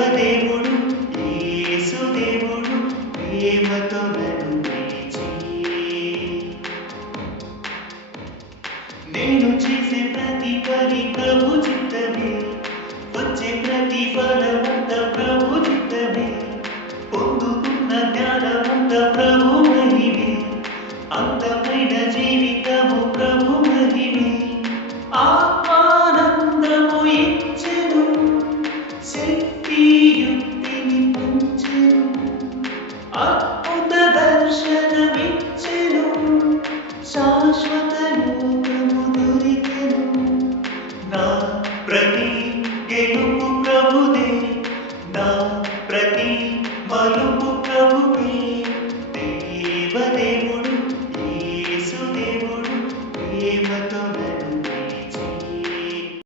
దేవదేవుడు యేసుదేవుడు ప్రేమతో నన్ను పిలిచి నేను చేసే ప్రతి పని ప్రభు చిత్తమే వచ్చే ప్రతి ఫలమంత ప్రభు చిత్తమే పొందుతున్న జ్ఞానమంత ప్రభు మహిమే అందమైన జీవితము ప్రభు మహిమే ఆత్మానందము ఇచ్చెను శక్తియుక్తిని పంచెను అద్భుత దర్శనమిచ్చెను శాశ్వత లోకము దొరికెను నా ప్రతి గెలుపు ప్రభు